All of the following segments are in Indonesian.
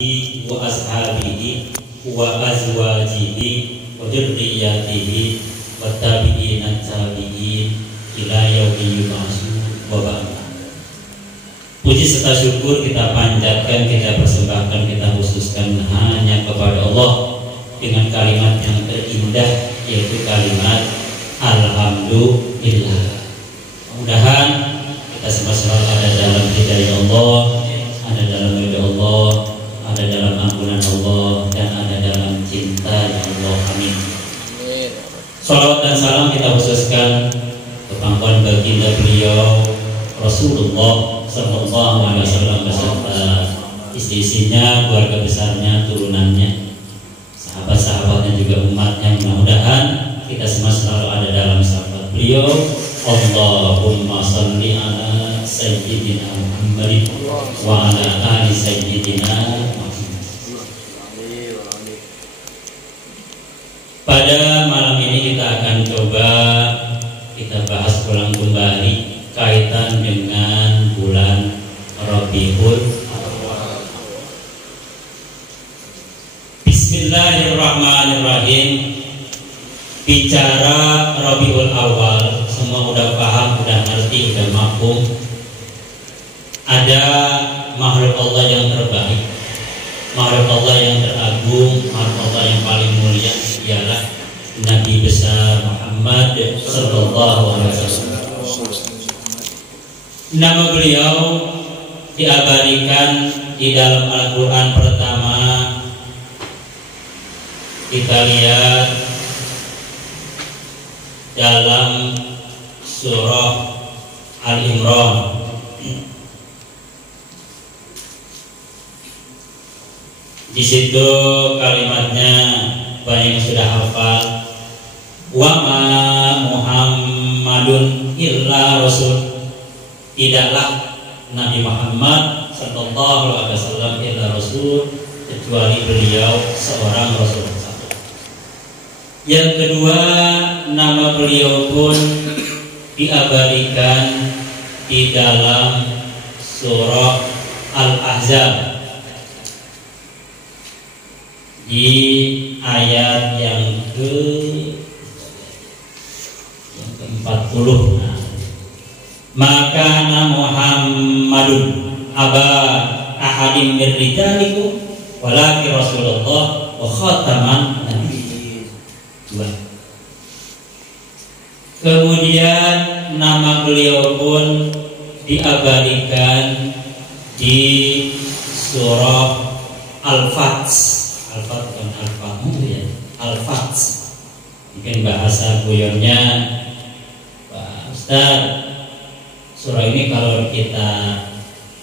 wa ashabihi wa azwajihi wa dzurriyyatihi wa tabi'ina tabi'in ila yaumi yub'atsun wa ba'd. Puji serta syukur kita panjatkan, kita persembahkan, kita khususkan hanya kepada Allah dengan kalimat yang terindah, yaitu kalimat Alhamdulillah. Mudah-mudahan kita semua selalu ada dalam hidayah Allah, ada dalam ridha Allah, ada dalam ampunan Allah, dan ada dalam cinta Allah. Amin. Salawat dan salam kita khususkan ke pangkuan baginda beliau Rasulullah Sallallahu Alaihi Wasallam beserta istri-istrinya, keluarga besarnya, turunannya, sahabat-sahabatnya, juga umatnya. Mudah-mudahan kita semua selalu ada dalam sahabat beliau. Allahumma salli ala sayyidina Muhammadin wa ala ali sayyidina Muhammad. Pada malam ini kita akan coba kita bahas ulang kembali kaitan dengan bulan Rabiul Awal. Bismillahirrahmanirrahim. Bicara Rabiul Awal, semua udah paham, udah ngerti, udah mafhum. Ada makhluk Allah yang terbaik, makhluk Allah yang teragung, makhluk Allah yang paling mulia, ialah Nabi besar Muhammad Sallallahu Alaihi Wasallam. Nama beliau diabadikan di dalam Al-Quran. Pertama kita lihat dalam surah Al-Imran. Di situ kalimatnya banyak yang sudah hafal. Wa ma Muhammadun illa rasul. Tidaklah Nabi Muhammad Sallallahu Alaihi Wasallam illa rasul, kecuali beliau seorang rasul. Yang kedua, nama beliau pun diabadikan di dalam surah Al-Ahzab di ayat yang ke-40. Maka Muhammadun aba ahadim min rijalikum walakin Rasulullah wa khataman nabiyyin. Kemudian nama beliau pun diabadikan di surah Al-Fath. Al-Fath bukan Al-Fathu ya, Al-Fath. Mungkin bahasa guyonnya, Pak Ustaz, surah ini kalau kita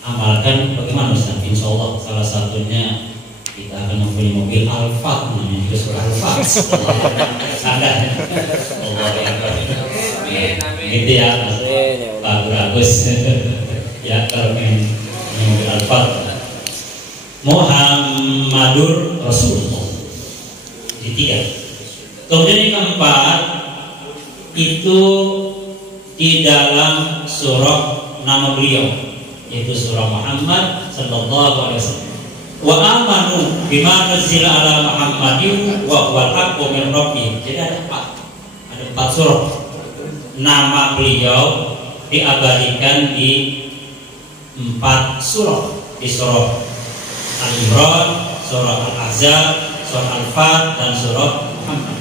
amalkan bagaimana Ustaz? Insya Allah salah satunya kita akan membeli mobil Alfa, namanya juga surah Alfa. Sadar. Allah ya. Gitu ya, Pak Agus. Ya, kalau main mobil Alfa. Muhammadur Rasulullah. Jadi tiga. Kemudian yang keempat itu di dalam surah nama beliau, yaitu surah Muhammad Sallallahu Alaihi Wasallam. Wa amanu bima nuzila ala Muhammadin wa huwal haqqu min rabbihim. Jadi ada empat surah. Nama beliau diabadikan di 4 surah. Di surah Al-Imran, surah Al-Ahzab, surah Al-Fath, dan surah Muhammad.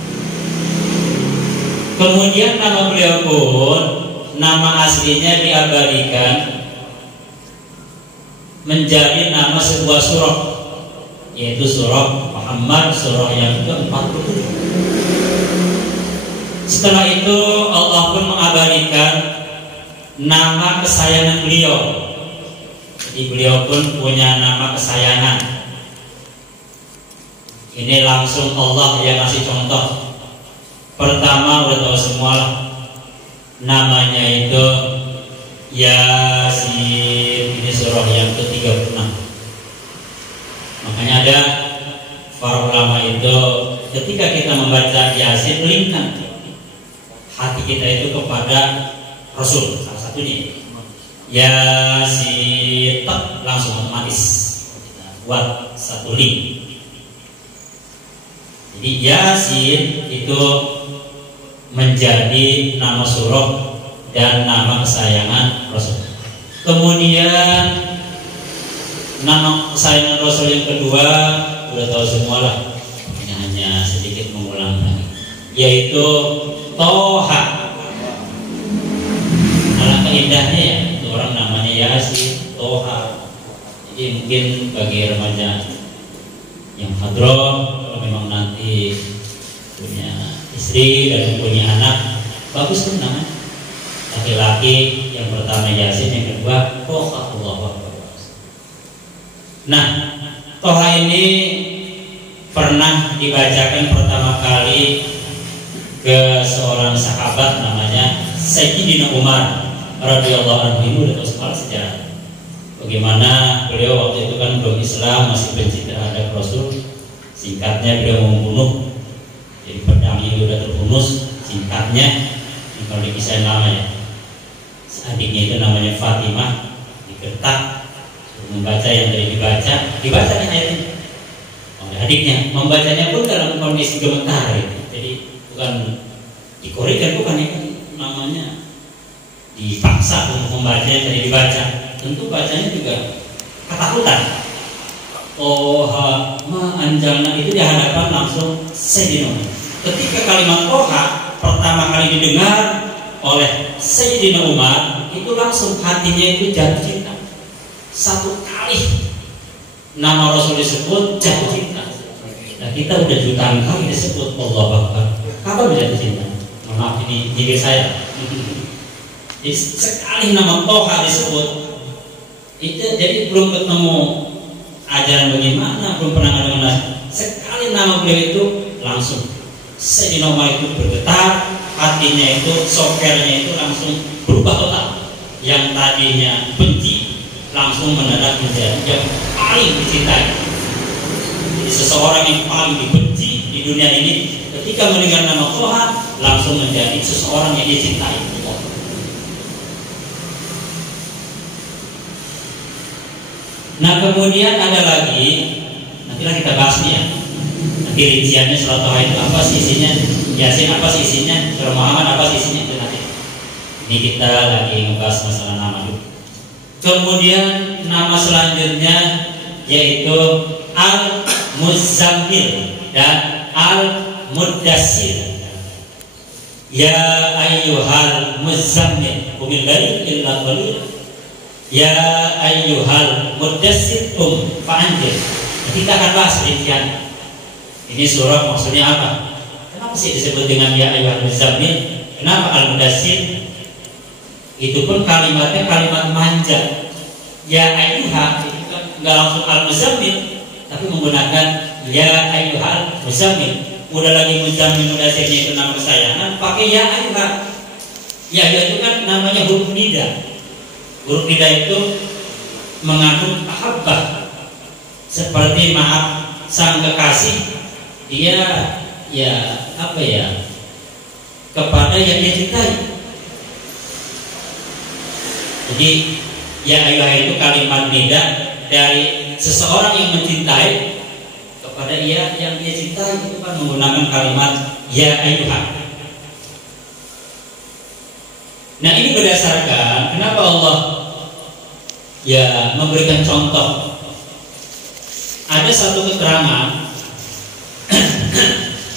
Kemudian nama beliau pun nama aslinya diabadikan menjadi nama sebuah surah, yaitu surah Muhammad, surah yang ke-40. Setelah itu Allah pun mengabadikan nama kesayangan beliau. Jadi beliau pun punya nama kesayangan. Ini langsung Allah yang ngasih contoh. Pertama udah tahu semua lah, namanya itu Yasin. Ini surah yang ke-36. Makanya ada para ulama itu ketika kita membaca Yasin, linkkan hati kita itu kepada Rasul. Salah satunya Yasin, langsung otomatis buat satu link. Jadi Yasin itu menjadi nama surah dan nama kesayangan Rasul. Kemudian nama kesayangan Rasul yang kedua udah tahu semua lah, ini hanya sedikit mengulang lagi, yaitu Toha. Alangkah indahnya ya, itu orang namanya Yasin, Toha. Jadi mungkin bagi remaja yang hadroh, kalau memang nanti punya istri dan punya anak, bagus kan namanya. Laki-laki yang pertama Yasin, yang kedua Toha. Nah, Toha ini pernah dibacakan pertama kali ke seorang sahabat namanya Sayyidina Umar radhiyallahu anhu. Ini udah tahu sekali sejarah. Bagaimana beliau waktu itu kan belum Islam, masih benci terhadap Rasul. Singkatnya beliau membunuh. Jadi pedangnya udah terhunus. Singkatnya, kalau dikisahin lama ya. Adiknya itu namanya Fatimah, digertak, membaca yang tadi dibaca nih ayatnya. Oleh adiknya, membacanya pun dalam kondisi gemetar. Jadi bukan dikoreksi, bukan ya, namanya dipaksa untuk membaca yang tadi dibaca. Tentu bacanya juga ketakutan. Toha ma anjalna itu di hadapan langsung Sayyidina Umar. Ketika kalimat Toha pertama kali didengar oleh Sayyidina Umar, itu langsung hatinya itu jatuh cinta. Satu kali nama Rasul disebut jatuh cinta. Nah, kita udah jutaan kali disebut Allah Akbar. Kapan jatuh cinta? Maaf, ini diri saya. Jadi sekali nama Toha disebut, itu jadi belum ketemu ajaran bagaimana, belum pernah ada mengenal. Sekali nama beliau itu langsung Sayyidina Umar itu bergetar, hatinya itu, sokernya itu langsung berubah total. Yang tadinya benci langsung mendadak menjadi yang paling dicintai. Jadi seseorang yang paling dibenci di dunia ini ketika mendengar nama Toha langsung menjadi seseorang yang dicintai. Nah, kemudian ada lagi, nantilah kita bahas nih ya. Nanti rinciannya surat Toha itu apa sih isinya, Yasin apa sih isinya, surah Muhammad apa sih isinya, itu nanti. Ini kita lagi ngebahas masalah nama dulu. Kemudian nama selanjutnya yaitu Al-Muzammil dan Al-Muddassir. Ya ayyuhal muzammil qumil laila illa qalila. Ya ayyuhal muddassir fa'anzir. Kita akan bahas rincian. Ini surah maksudnya apa? Kenapa sih disebut dengan ya ayyuhal muzammil? Kenapa al-muddassir? Itu pun kalimatnya kalimat manja. Ya ayyuha itu kan nggak langsung al-muzammil, tapi menggunakan ya ayyuhal muzammil. Udah lagi muzammil muddassirnya itu nama kesayangan, pakai ya ayyuha. Ya itu kan namanya huruf nida. Huruf nida itu mengandung ahabbah, seperti maaf sang kekasih, dia ya apa ya, kepada yang dia cintai. Jadi ya ayyuha itu kalimat nida dari seseorang yang mencintai kepada ia yang dia cintai, itu kan menggunakan kalimat ya ayyuha. Nah, ini berdasarkan kenapa Allah ya memberikan contoh. Ada satu keterangan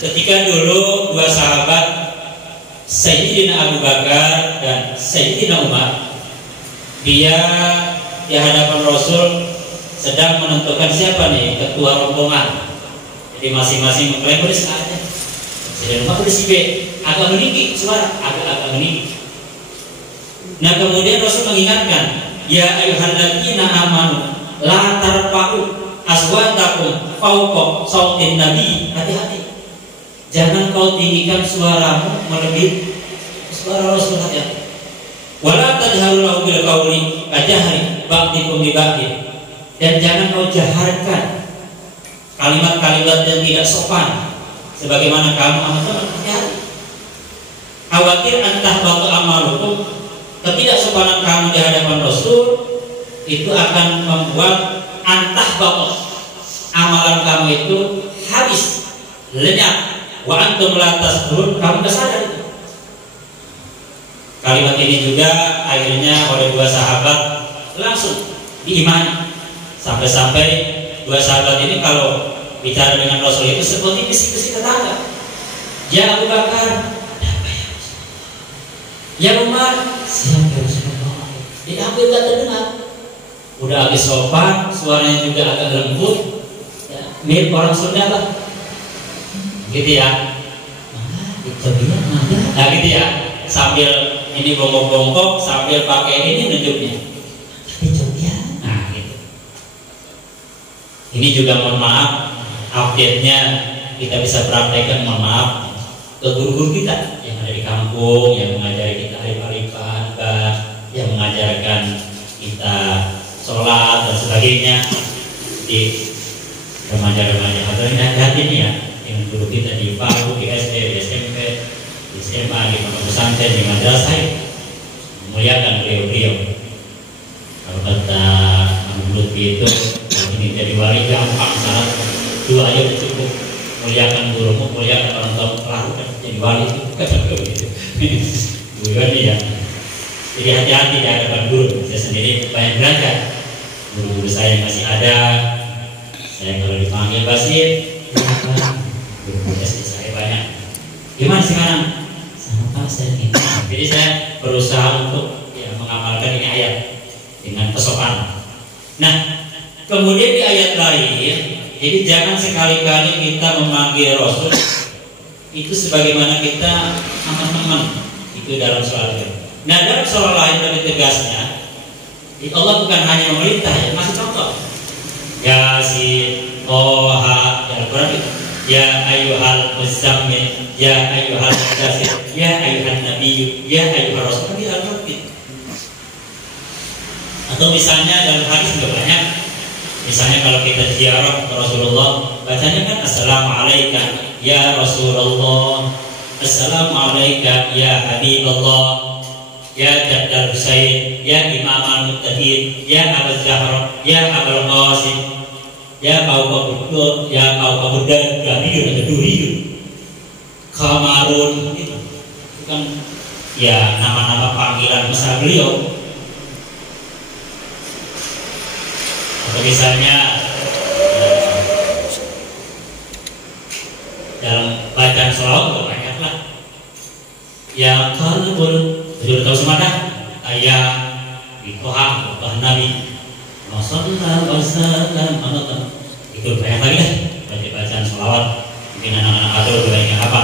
ketika dulu dua sahabat Sayyidina Abu Bakar dan Sayyidina Umar, dia di hadapan Rasul sedang menentukan siapa nih ketua rombongan. Jadi masing-masing mengklaim boleh saja. Sayyidina Umar boleh si B, agak meninggi suara, agak meninggi. Nah, kemudian Rasul mengingatkan, ya ayyuhalladzina amanu la tarfa'u aswatakum fawqa sautin nabi. Hati-hati, jangan kau tinggikan suaramu melebihi suara Rasul. Hati-hati. Wala tajharu lahu bil qawli kajahri ba'dikum bi ba'din. Dan jangan kau jaharkan kalimat-kalimat yang tidak sopan sebagaimana kamu amalkan. Hati-hati. Khawatir antah batu amalukum, ketidaksopanan kamu di hadapan Rasul itu akan membuat antah bapak amalan kamu itu habis, lenyap. Wa antum la tashkurun, kamu nggak sadar. Kalimat ini juga akhirnya oleh dua sahabat langsung diimani. Sampai-sampai dua sahabat ini kalau bicara dengan Rasul itu seperti bisi-bisi tetangga. Ya Abu Bakar, ya Umar, siapa ya Rasulullah? Jadi hampir tidak terdengar. Udah agak sopan, suaranya juga agak lembut, ya, mirip orang Sunda lah, gitu ya. Nah gitu ya, sambil ini bongkok-bongkok, sambil pakai ini nunjuknya. Nah gitu. Ini juga mohon maaf, update-nya kita bisa praktekkan, mohon maaf, ke guru-guru kita yang ada di kampung, yang mengajari kita arif-arifan, yang mengajarkan kita sholat dan sebagainya di remaja-remaja. Atau ini hati-hati nih ya, dengan guru kita di PAUD, di SD, di SMP, di SMA, di pondok pesantren, di madrasah, memuliakan beliau-beliau. Kalau kata Abu Lutfi itu, kalau ini jadi wali gampang, salah 2 ayat cukup. Muliakan gurumu, muliakan orang tua, lakukan jadi wali itu kata beliau gitu. Guru ini ya. Jadi hati-hati di hadapan guru. Saya sendiri banyak belajar. Guru-guru saya masih ada. Saya kalau dipanggil Basir, guru SD saya banyak. Gimana sekarang? Sama Pak saya ini. Jadi saya berusaha untuk ya, mengamalkan ini ayat dengan kesopanan. Nah, kemudian di ayat lain, jadi jangan sekali-kali kita memanggil Rasul itu sebagaimana kita teman-teman itu dalam soal itu. Nah dalam soal lain lebih tegasnya, Allah bukan hanya memerintah ya, masih contoh. Ya si Toha ya Al-Quran itu, ya ayyuhal muzammil, ya ayyuhal mudaththir, ya ayyuhan nabiyyu, ya ayyuhar rasul. Kan Al-Quran. Atau misalnya dalam hadis juga banyak. Misalnya kalau kita ziarah ke Rasulullah, bacanya kan Assalamualaikum ya Rasulullah, Assalamualaikum ya Habibullah, ya Jaddal Husain, ya Imam Al-Muttaqin, ya Abu Zahra, ya Abul Qasim, ya Qaubabudud, ya Qaubabudud, Ghaniyun atau Duriyun, Kamarun, itu kan ya nama-nama panggilan besar beliau. Atau misalnya dalam bacaan sholawat juga banyak lah. Ya qalbul, sudah tahu semua dah. Ayat di Tuhan, Tuhan Nabi. Masallallahu wasallam anata. Itu banyak lagi dah. Bacaan sholawat. Mungkin anak-anak atau banyak apa.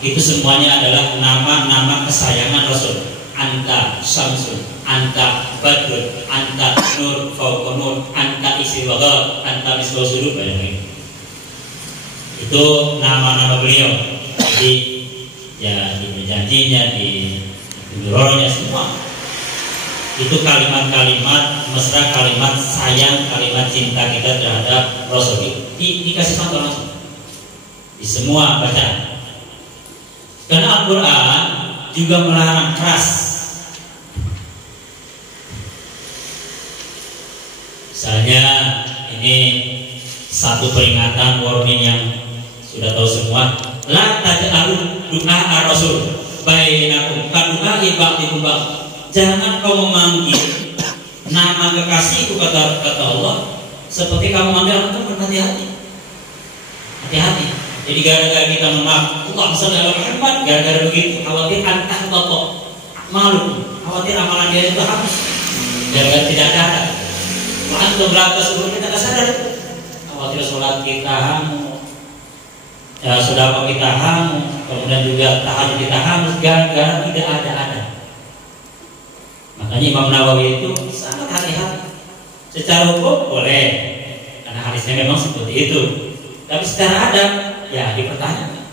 Itu semuanya adalah nama-nama kesayangan Rasul. Anta Samsun, anta Badrun, anta Nur fauqa Nur, anta Isi Waqar, anta Misbah Sudut, banyak lagi. Itu nama-nama beliau. Jadi ya di janjinya, di biro-nya semua. Itu kalimat-kalimat mesra, kalimat sayang, kalimat cinta kita terhadap Rasul. Dikasih contoh langsung di semua bacaan. Karena Al-Quran juga melarang keras. Misalnya ini satu peringatan, warning yang sudah tahu semua. La taj'alu du'a Rasul bainakum kadu'ai ba'dikum ba'd. Jangan kau memanggil nama kekasihku, kata Allah, seperti kamu manggil antum. Berhati-hati. Hati-hati. Jadi gara-gara kita memak Allah sallallahu alaihi Muhammad, gara-gara begitu khawatir antah bapak malu, khawatir amalan dia itu habis, gara-gara tidak ada. Antum belakang sebelum kita sadar, khawatir sholat kita hangus, ya sudah kita hangus, kemudian juga tahajud kita hangus, gara-gara tidak ada. Makanya Imam Nawawi itu sangat hati-hati. Secara hukum boleh, karena hadisnya memang seperti itu. Tapi secara adab, ya dipertanyakan.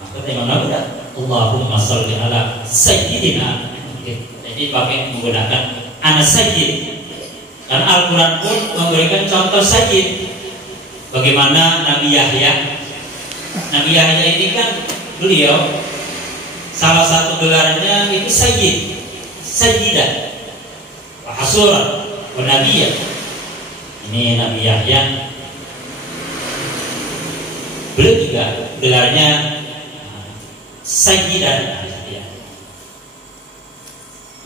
Maka Imam Nawawi Allahumma sholli ala sayyidina. Jadi pakai menggunakan ana sayyid. Dan Al-Quran pun memberikan contoh sayyid. Bagaimana Nabi Yahya. Nabi Yahya ini kan beliau salah satu gelarnya itu sayyid, sayyidah, wa hasuran, wa nabiyah. Ini Nabi Yahya Beliau juga gelarnya Sayyidan.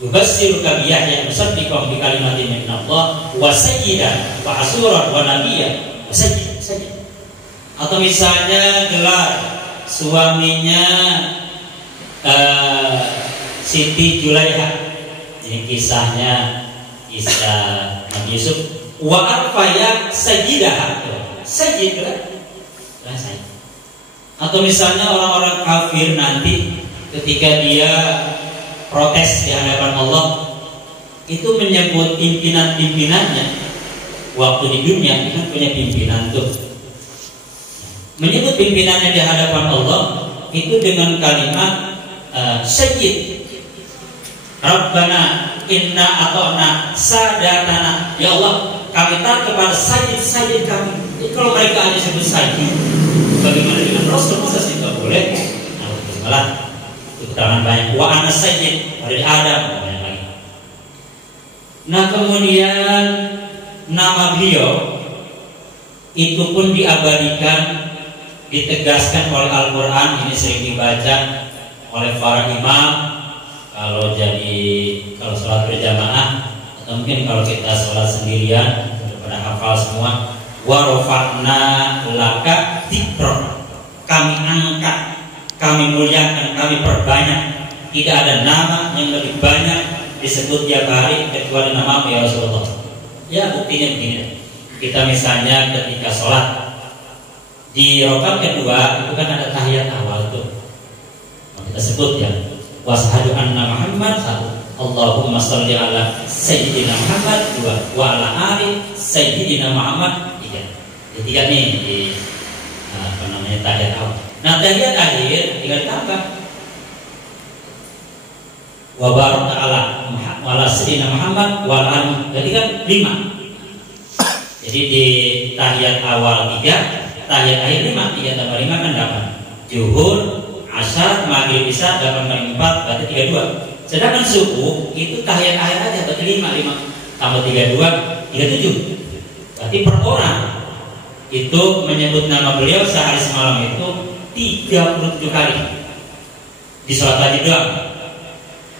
Yubassiruka biyahya musaddiqan bi kalimatin min Allah wa sayyidan wa asuran wa nabiyyan wa sayyid. Atau misalnya gelar suaminya Siti Julaiha. Ini kisah Nabi Yusuf. Wa arfaya sayyidaha. Sayyid kan? Atau misalnya orang-orang kafir nanti ketika dia protes di hadapan Allah itu menyebut pimpinan-pimpinannya. Waktu di dunia itu punya pimpinan tuh, menyebut pimpinannya di hadapan Allah itu dengan kalimat Sayyid. Rabbana inna ata'na sadatana. Ya Allah, kami taat kepada Sayyid kami. Kalau mereka hanya sebut Sayyid, bagaimana dengan Rasul? Masa sih tidak boleh? Malah keterangan banyak. Wa ana sayyid, dari Adam, banyak lagi. Nah kemudian nama beliau itu pun diabadikan, ditegaskan oleh Al-Quran. Ini sering dibaca oleh para imam kalau sholat berjamaah, atau mungkin kalau kita sholat sendirian sudah pada hafal semua. Wa rafa'na laka dzikrak, kami angkat, kami muliakan, kami perbanyak. Tidak ada nama yang lebih banyak disebut tiap hari kecuali nama ya Rasulullah. Ya buktinya begini. Kita misalnya ketika sholat di rakaat kedua itu kan ada tahiyat awal tuh. Kita sebut ya. Washhadu anna Muhammad satu. Allahumma sholli ala Sayyidina Muhammad dua. Wa ala ali Sayyidina Muhammad tiga. Jadi tiga nih di tahiyat awal. Nah tahiyat akhir tinggal ditambah wa baraka ala sayyidina Muhammad wa ala, jadi kan 5. Jadi di tahiyat awal 3, tahiyat akhir 5, 3 tambah 5 kan 8. Zuhur, asar, maghrib, isya 8 kali 4 berarti 32. Sedangkan subuh itu tahiyat akhir aja berarti 5 tambah 32 37. Berarti per orang itu menyebut nama beliau sehari semalam itu 37 kali di sholat wajib doang.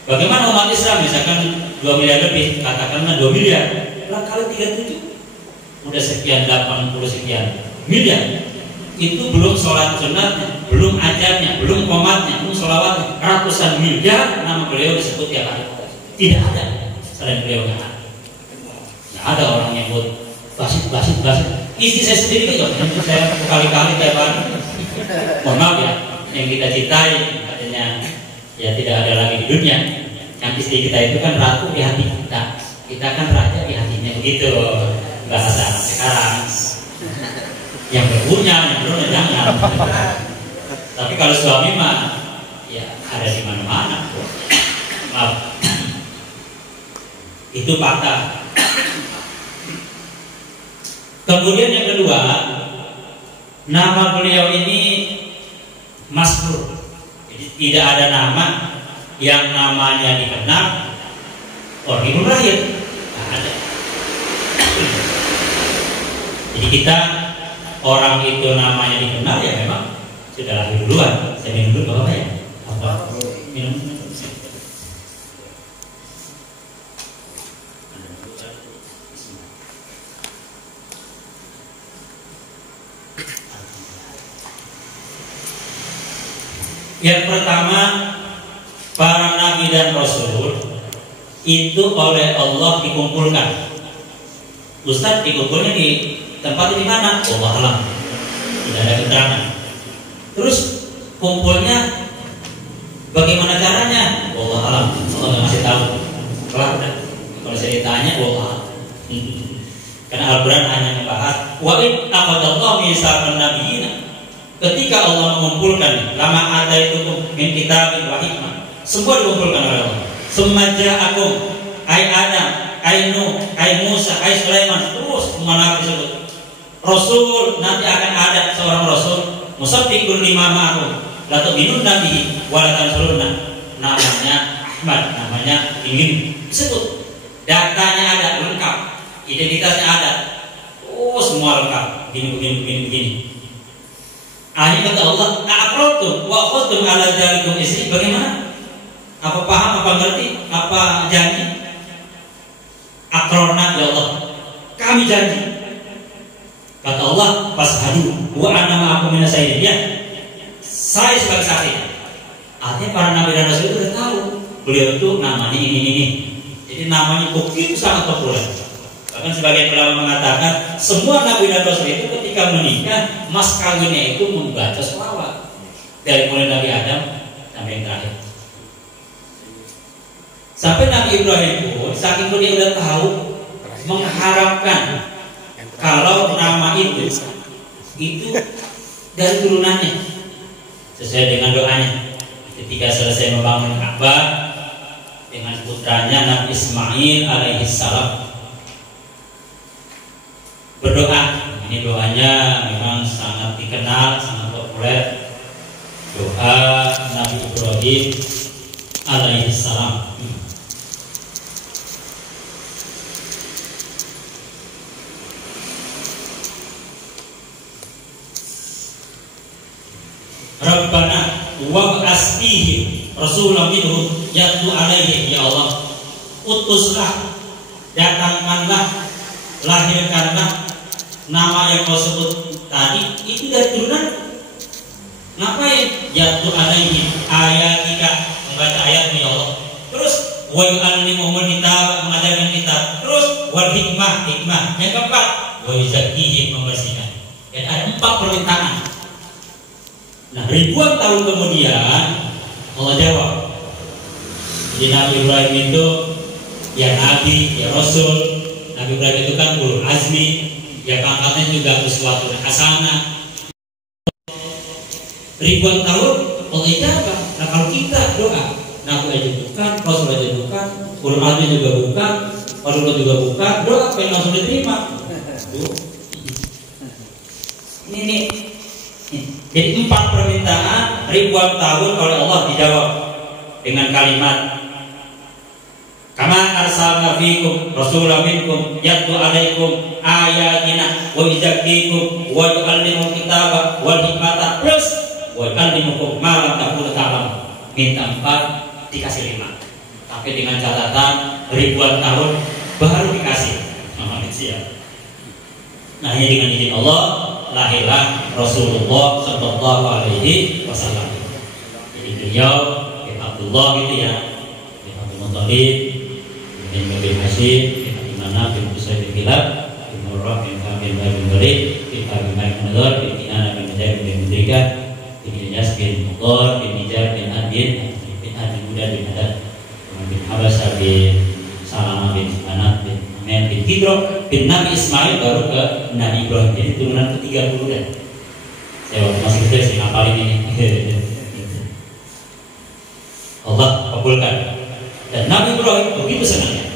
Bagaimana umat Islam misalkan 2 miliar lebih, katakanlah 2 miliar, lah kali 37 udah sekian 80 sekian miliar. Itu belum sholat sunatnya, belum ajarnya, belum qomatnya, belum sholawatnya. Ratusan miliar nama beliau disebut tiap hari. Tidak ada selain beliau, nggak ada orang yang nyebut basit. Istri saya sendiri juga, saya berkali-kali tiap hari. Mohon maaf ya, yang kita cintai katanya ya tidak ada lagi di dunia. Yang istri kita itu kan ratu di hati kita, kita kan raja di hatinya, begitu bahasa sekarang. Yang berpunya, yang belum jangan. Tapi kalau suami mah ya ada di mana-mana. Maaf. Itu fakta. Kemudian yang kedua, nama beliau ini masyhur. Jadi tidak ada nama yang namanya dikenal orang ibu lahir. Tidak ada. Jadi kita orang itu namanya dikenal ya memang sudah lahir duluan. Saya minum dulu Bapak ya. Apa? Minum. Yang pertama, para nabi dan rasul itu oleh Allah dikumpulkan. Ustaz, dikumpulnya di tempat di mana? Allah alam. Tidak ada keterangan. Terus kumpulnya bagaimana caranya? Allah alam. Allah nggak masih tahu. Kalau saya ditanya, Allah alam. Karena Al-Quran hanya membahas wa id aqadallahu mitsaqan nabiyina. Ketika Allah mengumpulkan lama ada itu min kitabin wa hikmah, semua dikumpulkan oleh Allah. Semaja aku, ai Adam, ai Nuh, ai Musa, ai Sulaiman, terus mana disebut. Rasul nanti akan ada seorang rasul, musaddiqun lima ma'hum, la tu'minun nabihi wa la tansurunna. Namanya Ahmad, namanya ini disebut. Datanya ada lengkap, identitasnya ada. Oh, semua lengkap. Begini. Ini kata Allah, aqrartum wa akhadtum ala dzalikum isri. Bagaimana? Apa paham, apa ngerti, apa janji? Aqrarna ya Allah, kami janji. Kata Allah, fashhadu wa ana ma'akum minas syahidin. Ya, saya sebagai saksi. Artinya para nabi dan rasul itu sudah tahu beliau itu namanya ini. Jadi namanya begitu sangat populer. Bahkan sebagian ulama mengatakan semua nabi dan rasul itu ketika menikah mas kawinnya itu membaca sholawat dari mulai Nabi Adam sampai yang terakhir. Sampai Nabi Ibrahim pun saking dia udah tahu mengharapkan kalau nama itu dari turunannya sesuai dengan doanya. Ketika selesai membangun Ka'bah dengan putranya Nabi Ismail alaihissalam berdoa. Ini doanya memang sangat dikenal, sangat populer. Doa Nabi Ibrahim alaihissalam. Rabbana wa asfihi rasulam minhum yatlu alaihim. Ya Allah, utuslah, datangkanlah, lahirkanlah nama yang kau sebut tadi itu dari turunan. Ngapain? Yatlu alaihim ayatika, membaca ayat ya Allah. Terus wa yu'allimuhumul kitab, mengajarkan kitab. Terus wal hikmah. Yang keempat wa yuzakkihim, membersihkan. Dan ada 4 permintaan. Nah, ribuan tahun kemudian Allah jawab. Jadi Nabi Ibrahim itu ya Nabi, ya Rasul. Nabi Ibrahim itu kan ulul azmi, ya pangkatnya juga uswatun hasanah. Ribuan tahun Allah jawab. Nah, kalau kita doa, Nabi aja bukan, Rasul aja bukan, ulul azmi juga bukan, Rasul juga bukan, doa pengen langsung diterima. Ini. Jadi 4 permintaan ribuan tahun oleh Allah dijawab dengan kalimat kama arsalna fikum rasulan minkum yatlu alaikum ayatina wa yuzakkikum wa yu'allimukum kitaba wal hikmata plus wa yu'allimukum ma lam takunu ta'lamun. Minta 4 dikasih 5. Tapi dengan catatan ribuan tahun baru dikasih manusia. Nah, ini dengan izin Allah lahirlah Rasulullah Sallallahu Alaihi Wasallam. Jadi beliau bin Abdullah gitu ya, bin Abdul Muttalib, bin Nabi Hashim, bin Abi Manaf, bin Qusay bin Kilab, bin Murrah, bin Kamil bin Walid, bin Abi Malik bin Nadhr, bin Kinana bin Mujahid bin Mudrikah, bin Ilyas bin Mughar, bin Nijar bin Adin, bin Abi Muda bin Hadad, bin Habasah bin Salamah bin Manaf bin Amin bin Hidro bin Nabi Ismail, baru ke Nabi Ibrahim. Jadi turunan ke-30 dan saya waktu masih kecil sih ngapalin ini. Allah kabulkan. Dan Nabi Ibrahim begitu senangnya.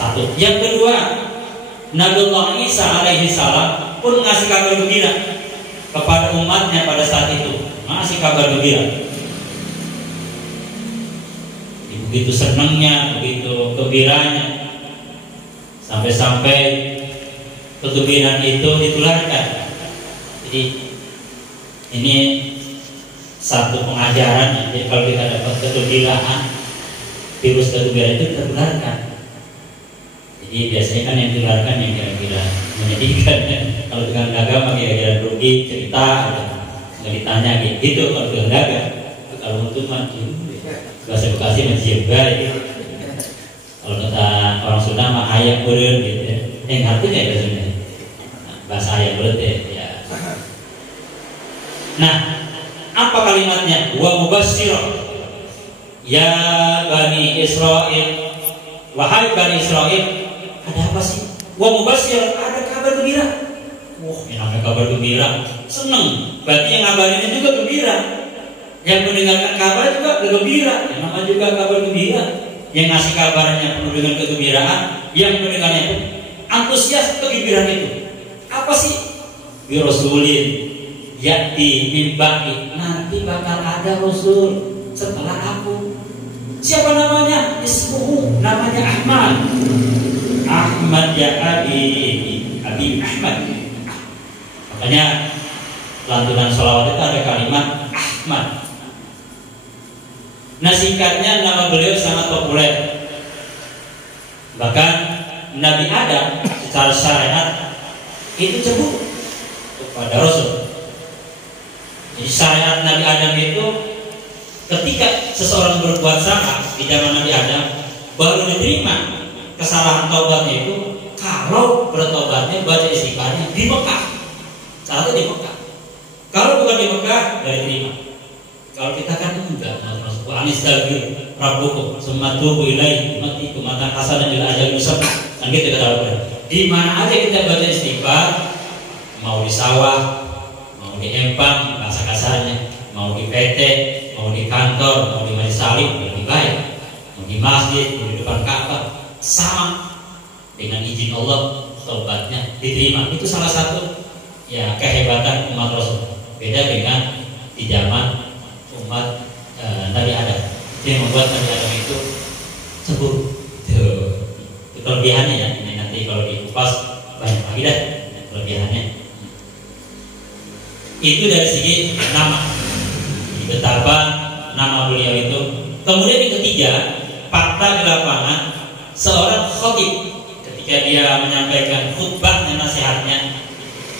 Satu. Yang kedua, Nabiullah Isa alaihi salam pun ngasih kabar gembira kepada umatnya pada saat itu. Ngasih kabar gembira. Begitu senangnya, begitu gembiranya, sampai-sampai kegembiraan itu ditularkan. Jadi ini satu pengajaran. Jadi kalau kita dapat kegembiraan, virus kegembiraan itu tertularkan. Jadi biasanya kan yang ditularkan yang kira-kira menyedihkan ya. Kalau dengan agama kira-kira rugi, cerita, nggak ditanya gitu. Kalau dengan dagang, kalau untuk maju, bahasa Bekasi masih juga gitu. Kalau kata orang Sunda mah ayam beureun gitu ya. Yang artinya ya Sunda. Bahasa ayam beureun ya. Nah, apa kalimatnya? Wa mubasyshir ya Bani Israil. Wahai Bani Israil, ada apa sih? Wa mubasyshir, ada kabar gembira. Wah, yang ada kabar gembira, seneng. Berarti yang ngabarinnya juga gembira. Yang mendengarkan kabar juga gembira. Yang namanya juga kabar gembira. Yang ngasih kabarnya penuh dengan kegembiraan, yang mendengarnya pun antusias kegembiraan itu. Apa sih? Bi rasulin ya'ti min ba'di, nanti bakal ada rasul setelah aku. Siapa namanya? Ismuhu, namanya Ahmad. Ahmad ya Abi Ahmad. Makanya lantunan sholawat itu ada kalimat Ahmad. Nah, singkatnya nama beliau sangat populer. Bahkan Nabi Adam secara syariat itu cemburu kepada Rasul. Jadi syariat Nabi Adam itu ketika seseorang berbuat salah di zaman Nabi Adam baru diterima kesalahan taubatnya itu kalau bertobatnya baca istighfarnya di Mekah. Saatnya di Mekah. Kalau bukan di Mekah tidak diterima. Kalau kita kan enggak, wa anistagfir rabbukum summa tubu ilaihi matikum mata hasanan ila ajal musamma. Kan gitu kata Allah. Di mana aja kita baca istighfar, mau di sawah, mau di empang bahasa kasarnya, mau di PT, mau di kantor, mau di majelis salim lebih baik, mau di masjid, mau di depan Ka'bah, sama dengan izin Allah taubatnya diterima. Itu salah satu ya kehebatan umat Rasul. Beda dengan di zaman umat Nabi Adam. Yang membuat Nabi Adam itu cemburu. Itu kelebihannya ya. Ini nanti kalau dikupas banyak lagi dah kelebihannya. Itu dari segi nama. Betapa nama beliau itu. Kemudian yang ketiga, fakta di lapangan, seorang khatib ketika dia menyampaikan khutbah dan nasihatnya,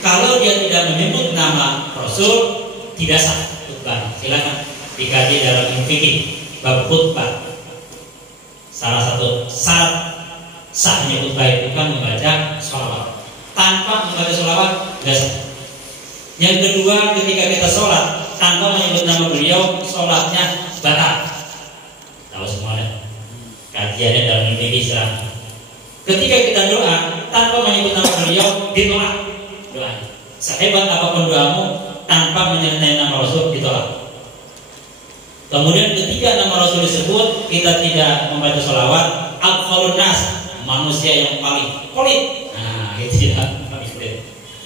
kalau dia tidak menyebut nama Rasul, tidak sah khutbah. Silakan dikaji dalam fikih bab khutbah. Salah satu syarat sahnya khutbah itu kan membaca sholawat. Tanpa membaca sholawat tidak sah. Yang kedua, ketika kita sholat tanpa menyebut nama beliau, sholatnya batal. Tahu semuanya. Kajiannya dalam fikih Islam. Ketika kita doa tanpa menyebut nama beliau, ditolak doa. Sehebat apapun doamu, tanpa menyertai nama Rasul ditolak. Kemudian ketika nama Rasul disebut, kita tidak membaca sholawat, aqfalun nas, manusia yang paling pelit. Nah, itu ya.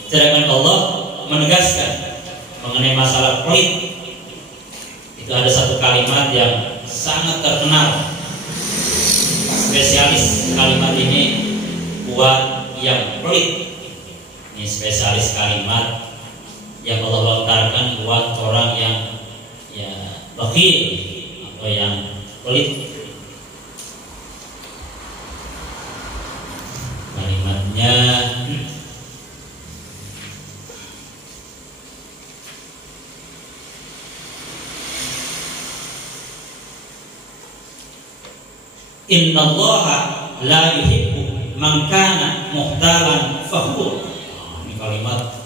Sedangkan Allah menegaskan mengenai masalah pelit. Itu ada satu kalimat yang sangat terkenal. Spesialis kalimat ini buat yang pelit. Ini spesialis kalimat yang Allah lontarkan buat orang yang ya bakhil atau yang pelit. Kalimatnya Innallaha la yuhibbu man kana muhtalan fakhur. Ini kalimat,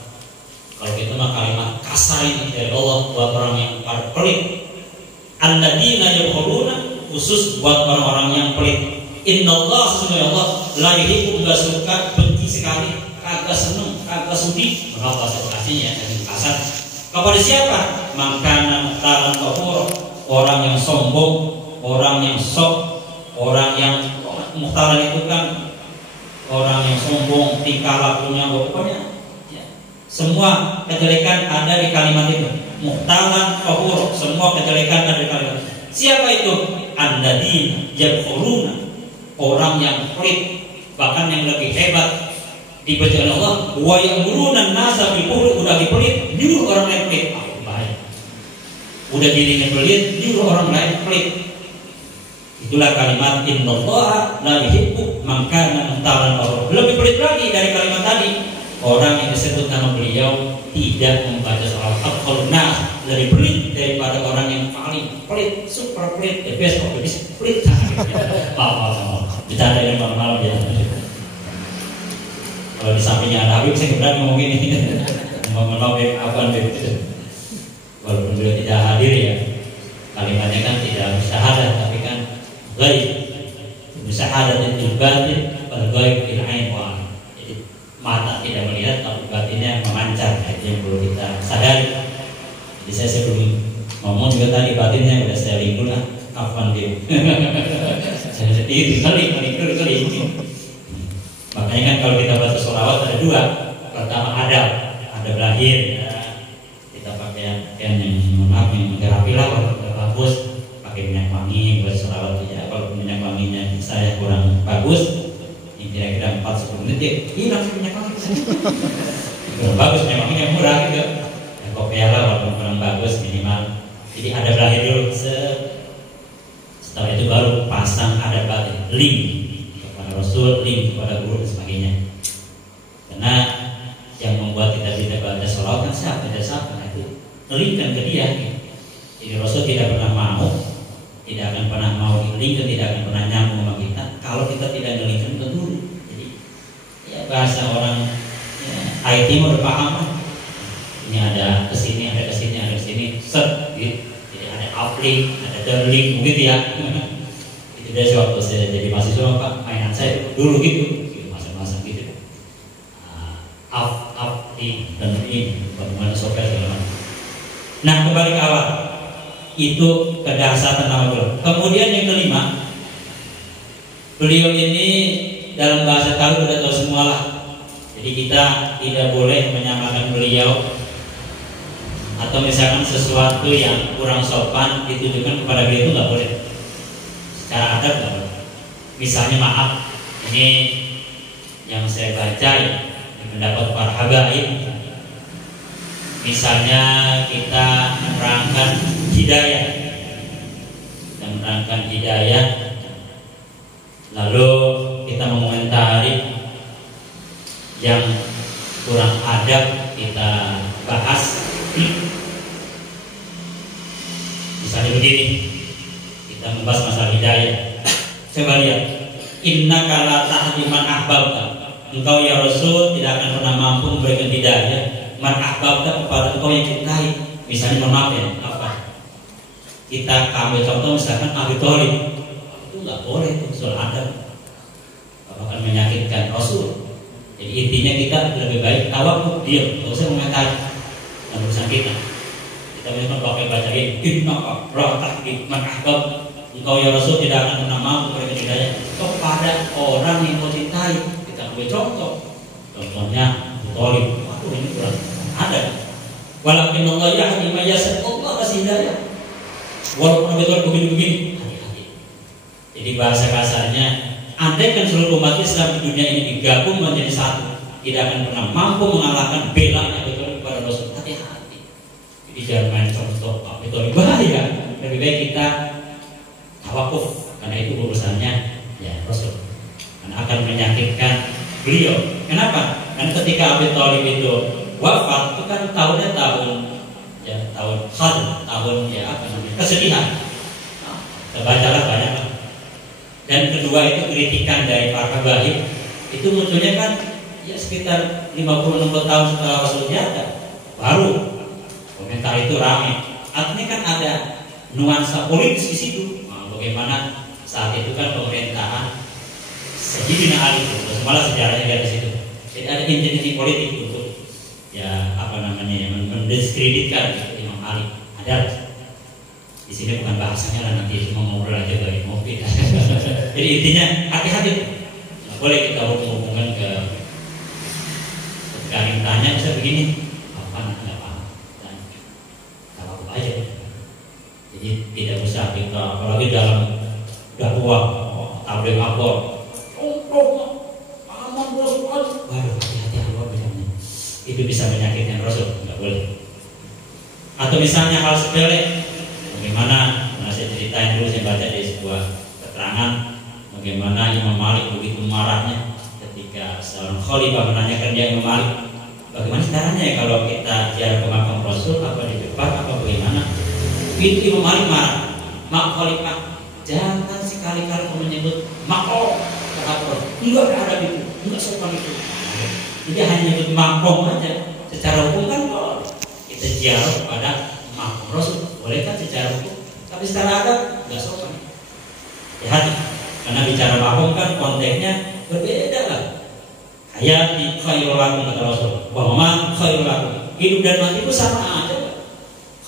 kalau kita mah kalimat kasar ini dari Allah buat orang yang pelit. Alladzina yabkhuluna, khusus buat orang-orang yang pelit. Innallaha sesungguhnya Allah la yuhibbu, enggak suka, benci sekali, kagak seneng, kagak sudi. Maka bahasa aslinya yang kasar. Kepada siapa? Man kana muhtalan fakhur, orang yang sombong, orang yang sok. Orang yang muhtalan itu kan orang yang sombong, tingkah lakunya pokoknya ya, semua kejelekan ada di kalimat itu. Muhtalan fakhur, semua kejelekan ada di kalimat. Siapa itu? Alladzina yabkhuluna, orang yang pelit, bahkan yang lebih hebat dibaca oleh Allah, wa ya'muruna an-nasa bil birri, udah dipelit, nyuruh orang lain pelit. Baik. Udah dirinya pelit, nyuruh orang lain pelit. Itulah kalimat innallaha la yuhibbu man kana muhtalan fakhur. Lebih pelit lagi dari kalimat tadi, orang yang disebut nama beliau tidak membaca sholawat. Aqfalun nas, lebih pelit daripada orang yang paling pelit, super pelit, the best of the best pelit. Maaf. Bercanda ini malam-malam ya. Kalau di sampingnya ada Habib, saya berani ngomongin ini. Mohon maaf apa begitu. Walaupun beliau tidak hadir ya, kalimatnya kan tidak musyahadah, tapi kan gaib. Musyahadah itu batin, gaib fil ain wa. Jadi mata tidak melihat, tapi batinnya memancar. Itu yang perlu kita sadari. Jadi saya sebelum ngomong juga tadi batinnya udah saya ringkul lah. Kapan dia? Saya sedih kali. Makanya kan kalau kita baca sholawat ada dua. Pertama adab lahir. Kita pakai yang rapi lah, kalau udah bagus pakai minyak wangi buat sholawat ya. Kalau minyak wanginya saya kurang bagus, ini kira-kira 4-10 menit ya hilang minyak wangi. Kurang bagus minyak wanginya murah gitu. Ya, kopiah lah walaupun kurang bagus minimal. Jadi ada belahnya dulu, setelah itu baru pasang ada batin, link kepada Rasul, link kepada guru dan sebagainya. Karena yang membuat kita tidak baca sholawat kan siapa? Tidak siapa, itu linkkan ke dia. Jadi Rasul tidak pernah mau, tidak akan pernah mau dilingkan, tidak akan pernah nyambung sama kita kalau kita tidak ngelingkan ke guru. Jadi ya bahasa orang ya, IT mau udah paham kan? Ini ada kesini, ada kesini, ada kesini, set, gitu. Jadi ada uplink, ada downlink, begitu ya. Itu dari waktu saya jadi mahasiswa Pak, mainan saya dulu gitu, masa-masa gitu. Uplink, downlink, bagaimana software segala macam. Nah kembali ke awal, itu kedahsyatan nama beliau. Kemudian yang kelima, beliau ini dalam bahasa tahu sudah tahu semua lah. Jadi kita tidak boleh menyamakan beliau atau misalkan sesuatu yang kurang sopan ditujukan kepada beliau itu nggak boleh. Secara adab nggak boleh. Misalnya maaf, ini yang saya baca ya, pendapat para habaib. Misalnya kita menerangkan hidayah, lalu kita mengomentari yang kurang adab kita bahas. Misalnya begini, kita membahas masalah hidayah. Coba lihat, innaka la tahdi man ahbabta. Engkau ya Rasul tidak akan pernah mampu memberikan hidayah man ahbabta kepada engkau yang cintai. Misalnya mohon maaf ya, apa? Kita ambil contoh misalkan Abi Thalib, itu nggak boleh itu soal adab, akan menyakitkan Rasul. Jadi intinya kita lebih baik tawakuf, diam, nggak usah komentar dan urusan kita. Kita memang pakai baca ini, innaka la tahdi man ahbabta. Engkau ya Rasul tidak akan pernah mampu memberikan hidayah kepada orang yang kau cintai. Kita ambil contoh, contohnya Abi Thalib. Waduh ini kurang ada. Walakin Allah yahdi man yasha, Allah kasih hidayah. Walaupun Abi Thalib begini-begini, hati-hati. Jadi bahasa kasarnya, andaikan seluruh umat Islam di dunia ini digabung menjadi satu, tidak akan pernah mampu mengalahkan belanya Abi Thalib kepada Rasul. Hati-hati. Jadi jangan main contoh Abi Thalib, bahaya. Lebih baik kita tawakuf, karena itu urusannya ya Rasul, karena akan menyakitkan beliau. Kenapa? Karena ketika Abi Thalib itu wafat, itu kan tahunnya tahun ya apa namanya, kesedihan. Kita bacalah banyak lah. Dan kedua itu kritikan dari para habaib itu munculnya kan ya sekitar 50-60 tahun setelah Rasul ada, baru komentar itu ramai. Artinya kan ada nuansa politis di situ. Bagaimana saat itu kan pemerintahan Sayyidina Ali, malah sejarahnya dari situ. Jadi ada intensi politik untuk ya apa namanya, mendiskreditkan Imam Ali. Ada di sini bukan bahasanya lah, nanti cuma ngobrol aja dari mobil. Jadi intinya hati-hati, nggak boleh kita hubungkan ke ketika tanya bisa begini, apa nggak paham dan kalau aja. Jadi tidak usah kita, apalagi dalam dakwah tabligh akbar, waduh hati-hati Allah bilangnya. Itu bisa menyakitkan Rasul, nggak boleh. Atau misalnya hal sepele, bagaimana? Nah, saya ceritain dulu, saya baca di sebuah keterangan bagaimana Imam Malik begitu marahnya ketika seorang khalifah menanyakan dia, Imam Malik, bagaimana caranya ya kalau kita ziarah ke makam Rasul, apa di depan, apa bagaimana? Itu Imam Malik marah. Mak khalifah, jangan sekali-kali kau menyebut makom Rasul. Enggak ada itu, enggak sopan itu. Jadi hanya menyebut makom aja. Secara hukum kan boleh kita ziarah kepada makom Rasul, boleh kan secara hukum. Tapi secara adat enggak sopan. Hati-hati, karena bicara makom kan konteksnya berbeda lah. Hayati khairul lakum kata Rasul. Wa ma khairul lakum. Hidup dan mati itu sama aja.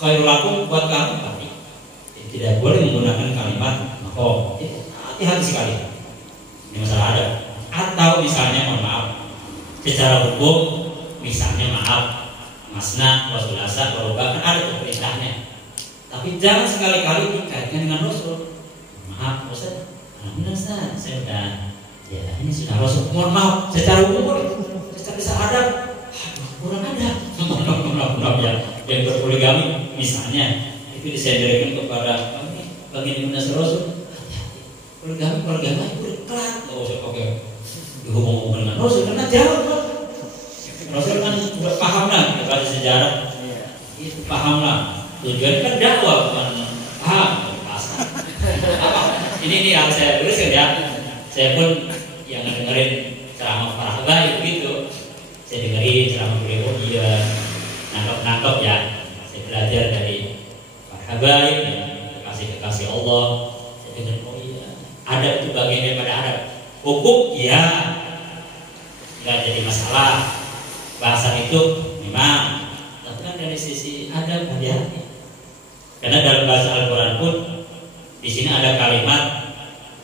Khairul lakum buat kamu mati. Tidak boleh menggunakan kalimat makom. Hati-hati sekali. Ini masalah adat. Atau misalnya mohon maaf, secara hukum misalnya maaf, masna, wasulasa, warubah kan ada tuh perintahnya. Tapi jangan sekali-kali dikaitkan dengan Rasul. Maaf Ustaz, alhamdulillah Ustaz, saya udah ya ini sudah Rasul. Mohon maaf, secara hukum boleh, secara adat kurang ada. Mohon maaf ya, yang berpoligami misalnya itu disenderkan kepada baginda Rasul. Poligami berkelak, nggak usah pakai dihubung dengan Rasul karena jauh. Rasul kan udah paham lah bahasa sejarah, itu paham lah. Tujuan kan dakwah bukan paham pasal. Ini yang saya tuliskan ya. Saya pun yang dengerin ceramah para habaib gitu, saya dengerin ceramah beliau, iya nangkep ya. Saya belajar dari para habaib ya, kekasih Allah. Saya dengar oh iya, adab itu bagian daripada adab. Hukum ya nggak jadi masalah. Bahasa itu memang, tapi kan dari sisi adab hati-hati. Karena dalam bahasa Al-Quran pun di sini ada kalimat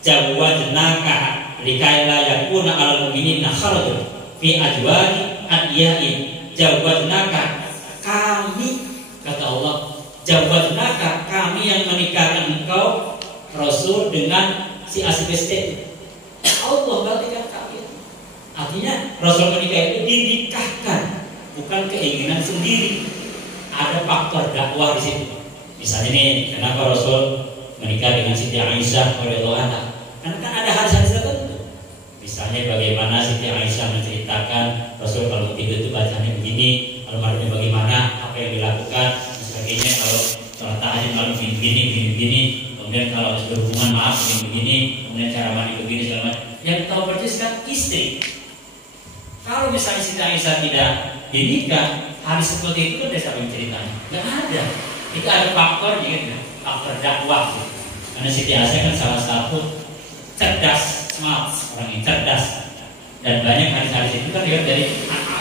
jawwajnaka likaila yakuna alal mu'minina kharajun fi ajwadi adiyain. Jawwajnaka, kami, kata Allah, jawwajnaka, kami yang menikahkan engkau Rasul dengan si asibeste. Allah berarti kan kami. Artinya Rasul menikah itu dinikahkan, bukan keinginan sendiri. Ada faktor dakwah di situ. Misalnya nih, kenapa Rasul menikah dengan Siti Aisyah radhiyallahu anha? Karena kan ada hadis-hadis tertentu. Misalnya bagaimana Siti Aisyah menceritakan Rasul kalau tidur itu bacanya begini, kalau malamnya bagaimana, apa yang dilakukan, dan sebagainya. Kalau sholat tahajud malam begini, kemudian kalau berhubungan maaf begini, kemudian cara mandi begini segala macam. Yang tahu persis kan istri. Kalau misalnya Siti Aisyah tidak dinikah, hadis seperti itu kan siapa yang ceritanya? Nggak ada. Itu ada faktor gitu, faktor dakwah. Karena Siti Aisyah kan salah satu cerdas, smart, orang yang cerdas. Dan banyak hadis-hadis itu kan dilihat dari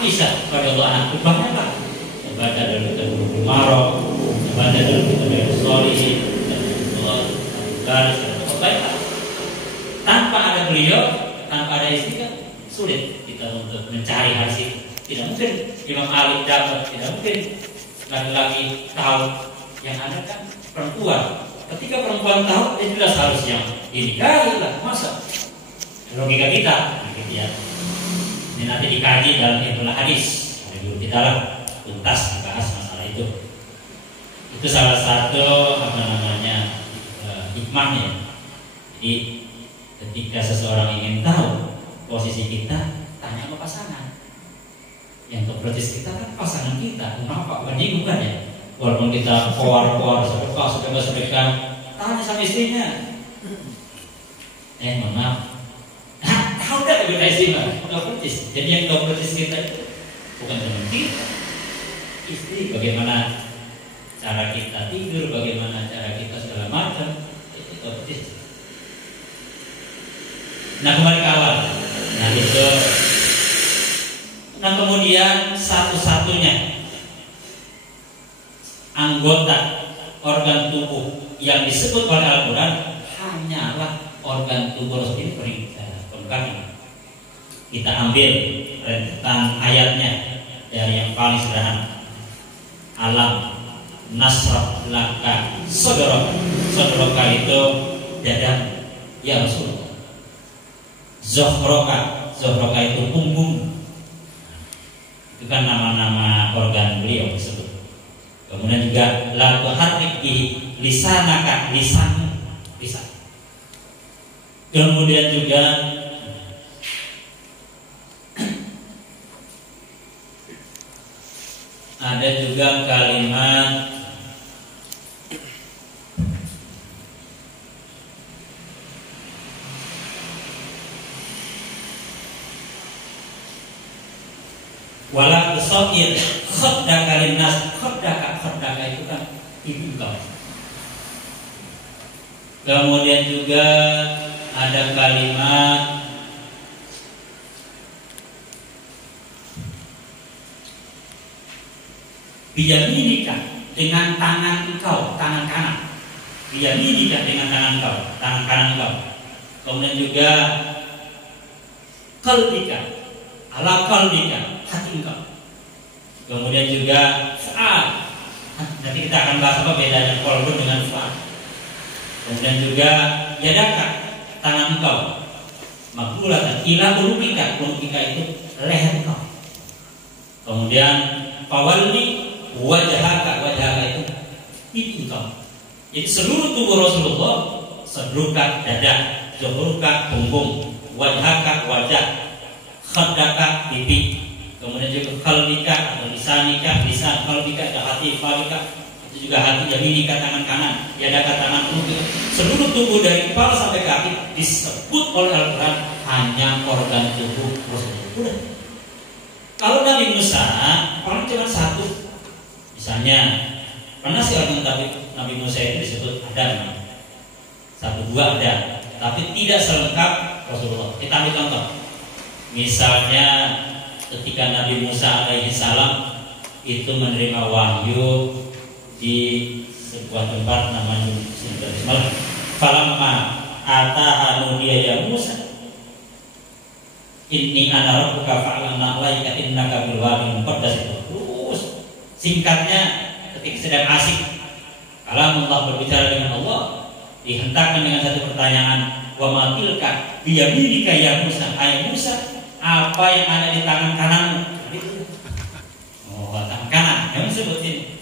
Aisyah radhiyallahu anha. Banyak lah. Baca dari Bulughul Maram, baca dari Riyadhus Shalihin, garis baiklah. Tanpa ada beliau, tanpa ada istri kan sulit kita untuk mencari hadis itu. Tidak mungkin Imam Ali dapat, tidak mungkin laki-laki tahu. Yang ada kan perempuan. Ketika perempuan tahu, dia jelas harus yang dinikahi lah. Masa? Logika kita, gitu ya. Ini nanti dikaji dalam ilmu hadis. Ada guru kita lah tuntas dibahas masalah itu. Itu salah satu hikmahnya. Jadi ketika seseorang ingin tahu posisi kita, tanya sama pasangan. Yang keprotes kita kan pasangan kita. Kenapa? Bukan bukan ya. Walaupun kita keluar sedekah, tanya sama istrinya. Mohon maaf. Tahu tak kita istri mah? Protes. Jadi yang protes kita itu bukan teman kita. Istri, bagaimana cara kita tidur, bagaimana cara kita segala macam, itu protes. Nah kembali ke awal. Nah itu. Nah kemudian satu-satunya anggota organ tubuh yang disebut oleh Al-Quran hanyalah organ tubuh Rasul ini permukaan. Kita ambil rentetan ayatnya dari yang paling sederhana. Alam nasrah laka sodroka itu dada ya Rasul. Zohroka itu punggung. Itu kan nama-nama organ beliau tersebut. Kemudian juga la tuharrik lisanaka, lisan. Kemudian juga ada juga kalimat wala tusaqir khaddaka linnas. Khaddaka itu kan ibu kau. Kemudian juga ada kalimat biyaminika, dengan tangan engkau, tangan kanan. Biyaminika, dengan tangan engkau, tangan kanan engkau. Kemudian juga qalbika, ala qalbika, hati engkau. Kemudian juga fa'al. Nanti kita akan bahas apa bedanya qalbun dengan fa'al. Kemudian juga yadaka, tangan engkau. Makulatan ila ulumika itu leher engkau. Kemudian fawalli wajahaka itu pipi engkau. Jadi seluruh tubuh Rasulullah, sadruka dada, zuhruka punggung, wajhaka wajah, khaddaka pipi, kemudian juga qalbika atau lisanika, lisan, qalbika ada hati, qalbika itu juga hati, yaminika tangan kanan, yadaka tangan kiri. Seluruh tubuh dari kepala sampai kaki disebut oleh Al-Quran hanya organ tubuh Rasulullah. Udah. Kalau Nabi Musa paling cuma satu, misalnya pernah sih orang Nabi Musa itu disebut ada, satu dua ada, tapi tidak selengkap Rasulullah. Kita ambil contoh, misalnya ketika Nabi Musa alaihi salam itu menerima wahyu di sebuah tempat namanya Sindrasmal. Falamma ataha nudiya ya Musa, inni ana rabbuka fa'lamna alaika innaka bil wadil muqaddas. Terus singkatnya ketika sedang asik kalamullah berbicara dengan Allah, dihentakkan dengan satu pertanyaan, wa ma tilka bi yaminika ya Musa, hai Musa, apa yang ada di tangan kananmu? Oh, tangan kanan yang disebut ini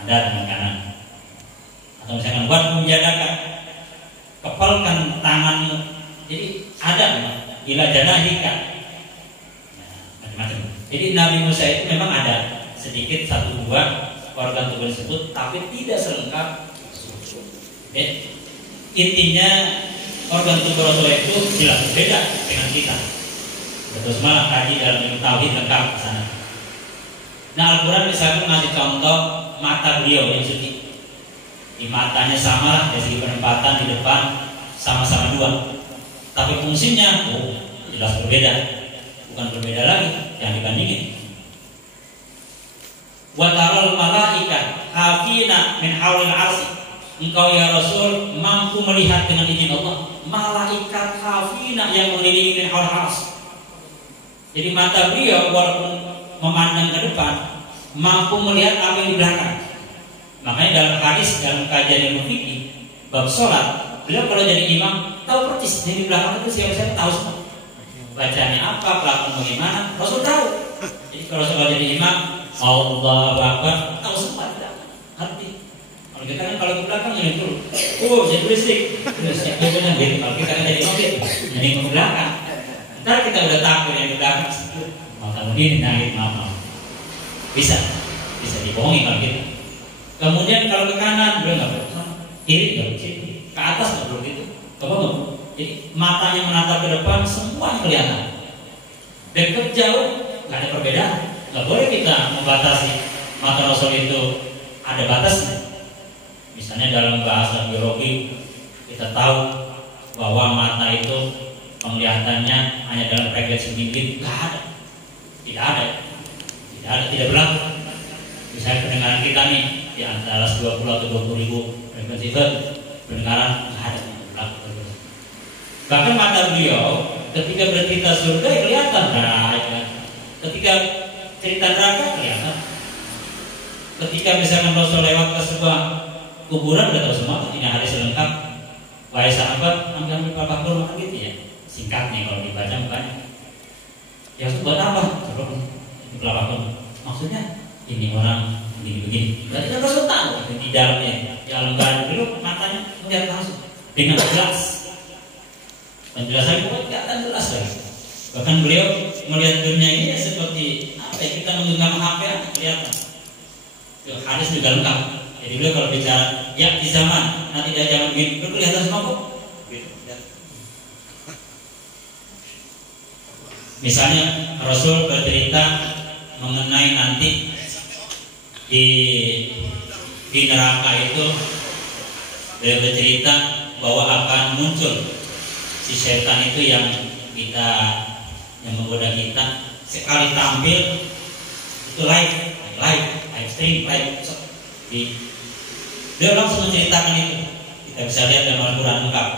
ada tangan kanan. Atau misalkan buat menjadakan, kepalkan tanganmu. Jadi ada ila janahika. Nah, macam-macam. Jadi Nabi Musa itu memang ada sedikit satu dua organ tubuh tersebut, tapi tidak selengkap. Intinya organ tubuh Rasulullah itu jelas beda dengan kita. Betul semalam kaji dalam ilmu tauhid lengkap ke sana. Nah, Al-Quran misalnya ngasih contoh mata beliau yang suci. Di matanya sama lah dari segi penempatan di depan sama-sama dua. Tapi fungsinya jelas berbeda. Bukan berbeda lagi, yang dibandingin. Wa taral malaika hafina min haulil arsy. Engkau ya Rasul mampu melihat dengan izin Allah malaikat hafina yang mengelilingi min haulil arsy. Jadi mata beliau walaupun memandang ke depan mampu melihat apa yang di belakang. Makanya dalam hadis, dalam kajian ilmu fikih bab sholat, beliau kalau jadi imam tahu persis yang di belakang itu siapa tahu semua. Bacanya apa, pelakuan bagaimana, Rasul tahu. Jadi kalau Rasul jadi imam, Allahu Akbar, tahu semua tidak ngerti. Kalau kita kan kalau ke belakang ini dulu, jadi berisik, benar gitu. Kalau kita kan jadi mobil, jadi ke belakang. Ntar kita udah takut yang di belakang. Mau kamu ini nangis, maaf. Bisa dibohongi kalau gitu. Kemudian kalau ke kanan beliau nggak boleh, kiri nggak boleh, ke atas nggak boleh gitu, ke bawah. Jadi matanya menatap ke depan semuanya kelihatan. Dekat jauh nggak ada perbedaan. Nggak boleh kita membatasi mata Rasul itu ada batasnya. Misalnya dalam bahasa biologi kita tahu bahwa mata itu penglihatannya hanya dalam frekuensi tinggi, tidak berlaku. Misalnya pendengaran kita nih di antara 20 atau 20 ribu frekuensi itu pendengaran nggak ada berlaku. Bahkan mata beliau ketika bercerita surga kelihatan, ketika cerita neraka kelihatan. Ketika misalkan Rasul lewat ke sebuah kuburan udah tahu semua, ini hadis lengkap. Wahai sahabat, ambil papakul makan gitu ya. Singkatnya kalau dibaca bukannya. Ya buat apa? Pelapakul. Maksudnya ini orang begini. Berarti kan Rasul tahu di dalamnya. Di dalam badan dulu matanya melihat langsung dengan jelas. Penjelasan itu kelihatan jelas lagi. Bahkan beliau melihat dunia ini seperti apa ya, kita menggenggam HP kelihatan. Hadis juga lengkap. Jadi beliau kalau bicara ya di zaman nanti dari zaman begini kelihatan semua kok. Misalnya Rasul bercerita mengenai nanti di neraka itu, beliau bercerita bahwa akan muncul si setan itu yang menggoda kita. Sekali tampil itu live stream. Dia langsung menceritakan itu. Kita bisa lihat dalam Al-Quran lengkap.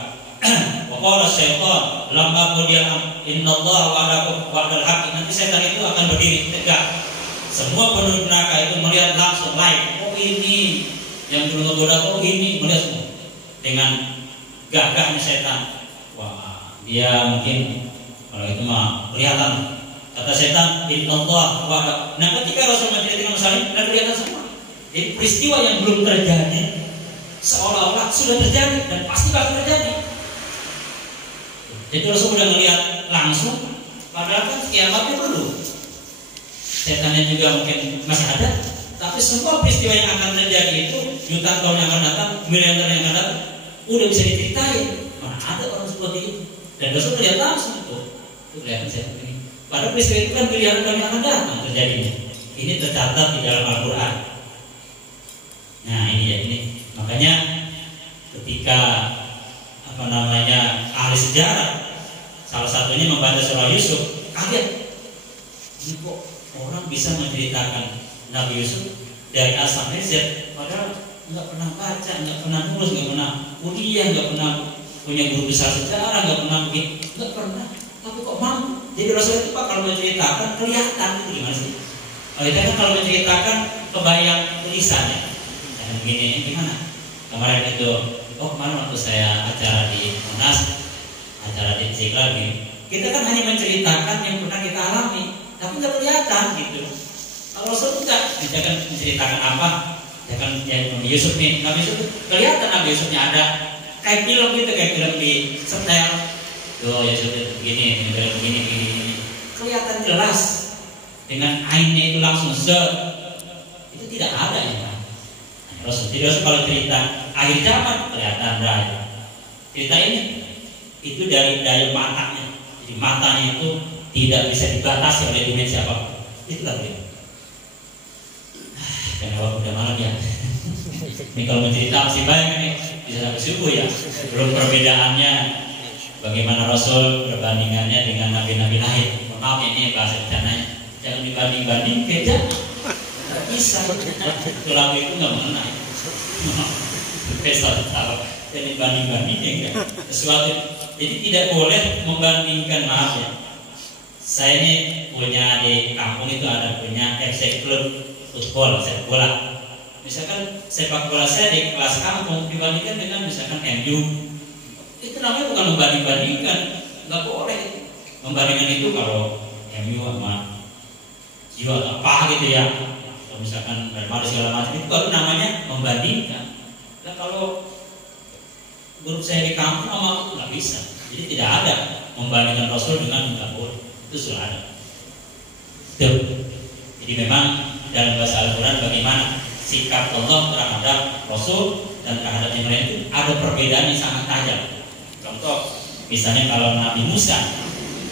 Waqala syaitan lamma qudiya innallaha wa'adakum wa'dal haqq. Nanti setan itu akan berdiri tegak. Semua penduduk neraka itu melihat langsung live. Oh ini yang dulu ngegoda, ini melihat semua dengan gagahnya setan. Wah, dia mungkin kalau itu mah kelihatan. Kata setan, innallaha wa'adakum. Nah, ketika Rasul menceritakan masalah ini, kelihatan semua. Jadi peristiwa yang belum terjadi seolah-olah sudah terjadi dan pasti bakal terjadi. Jadi Rasul sudah melihat langsung, padahal kan kiamatnya belum. Setannya juga mungkin masih ada, tapi semua peristiwa yang akan terjadi itu jutaan tahun yang akan datang, miliaran yang akan datang, udah bisa diceritain. Mana ada orang seperti itu? Dan Rasul melihat langsung itu kelihatan setan ini. Padahal peristiwa itu kan miliaran tahun yang akan datang terjadinya. Ini tercatat di dalam Al-Quran. Nah ini ya ini. Makanya ketika ahli sejarah salah satunya membaca surah Yusuf kaget, ini kok orang bisa menceritakan Nabi Yusuf dari A sampai Z, padahal nggak pernah baca, nggak pernah nulis, nggak pernah kuliah, nggak pernah punya guru besar sejarah, nggak pernah begini, nggak pernah, tapi kok mampu. Jadi Rasul itu Pak kalau menceritakan kelihatan itu gimana sih? Kita kan kalau menceritakan kebayang tulisannya, dan begini gimana? Kemarin itu, kemarin waktu saya acara di Monas, acara di Istiqlal ini, kita kan hanya menceritakan yang pernah kita alami, tapi nggak kelihatan gitu. Kalau Rasul enggak, misalkan menceritakan apa, misalkan Nabi Yusuf nih, Nabi Yusuf kelihatan Nabi Yusufnya ada kayak film gitu, kayak film di setel. Tuh Yusuf begini, begini, kelihatan jelas dengan ainnya itu langsung itu tidak ada ya Pak. Rasul kalau cerita akhir zaman kelihatan dari cerita ini itu dari matanya, jadi matanya itu tidak bisa dibatasi oleh dimensi apapun. Itulah beliau. Karena waktu udah malam ya. Ini kalau mencerita masih banyak nih, bisa sampai subuh ya. Belum perbedaannya bagaimana Rasul perbandingannya dengan nabi-nabi lain. Maaf ini bahasa rencananya. Jangan dibanding-banding beda. Bisa. Itu lagu itu nggak mengenai. Besar tahu. Jadi banding-bandingnya enggak. Sesuatu. Jadi tidak boleh membandingkan, maaf ya. Saya ini punya di kampung itu ada punya FC klub football, sepak bola. Misalkan sepak bola saya di kelas kampung dibandingkan dengan misalkan MU, itu namanya bukan membanding-bandingkan, nggak boleh. Membandingkan itu kalau MU sama jiwa apa gitu ya, atau misalkan bermain segala macam itu baru namanya membandingkan. Nah kalau grup saya di kampung sama itu nggak bisa. Jadi tidak ada membandingkan Rasul dengan nggak boleh. Itu sudah ada. Tuh. Jadi memang dalam bahasa Al-Quran bagaimana sikap Allah terhadap Rasul dan terhadap yang lain itu ada perbedaan yang sangat tajam. Contoh, misalnya kalau Nabi Musa